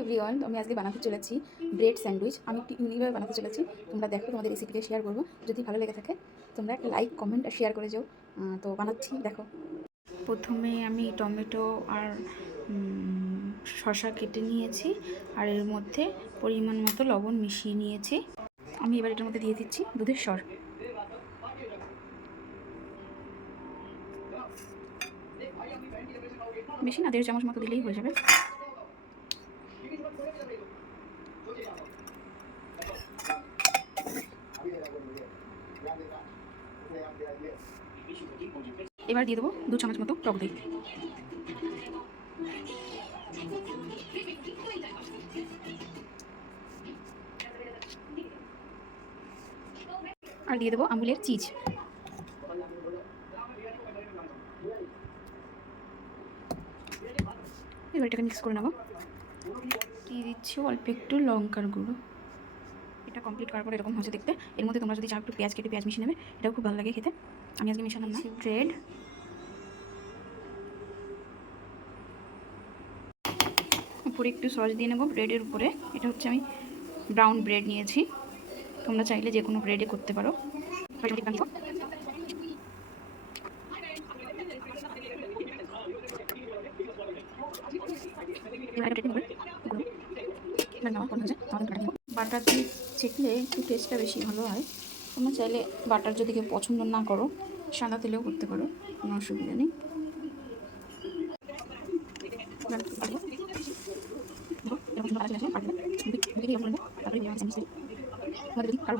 Everyone, আমি আজকে বানাতে চলেছি ব্রেড স্যান্ডউইচ। আমি একটু ইউনিকভাবে বানাতে চলেছি। তোমরা দেখো, তোমাদের রেসিপিটা শেয়ার করবো। যদি ভালো লেগে থাকে তোমরা একটা লাইক, কমেন্ট আর শেয়ার করে যাও। তো বানাচ্ছি, দেখো। প্রথমে আমি টমেটো আর শসা কেটে নিয়েছি, আর এর মধ্যে পরিমাণ মতো লবণ মিশিয়ে নিয়েছি। আমি এবার এটার মধ্যে দিয়ে দিচ্ছি দুধের সর। বেশি না, 1.5 চামচ মতো দিলেই হয়ে যাবে। এবার দিয়ে দেবো 2 চামচ মতো টক দই। আর দিয়ে দেবো আমুলের চিজ। এবার এটাকে মিক্স করে নেবো। দিয়ে দিচ্ছি অল্প একটু লঙ্কার গুঁড়ো। এটা কমপ্লিট করার পর এরকম হচ্ছে দেখতে। এর মধ্যে তোমরা যদি চাও একটু পেঁয়াজ কেটে পেঁয়াজ মিশিয়ে নেবে, এটাও খুব ভালো লাগে খেতে। আমি আজকে মিশালাম না। ব্রেড, উপরে একটু সস দিয়ে নেবো ব্রেডের উপরে। এটা হচ্ছে আমি ব্রাউন ব্রেড নিয়েছি, তোমরা চাইলে যে কোনো ব্রেডে করতে পারো। বাটার দিয়ে ছেঁকলে একটু টেস্টটা বেশি ভালো হয়। তোমরা চাইলে বাটার যদি কেউ পছন্দ না করো, সাদা তেলেও করতে পারো, কোনো অসুবিধা নেই। কারো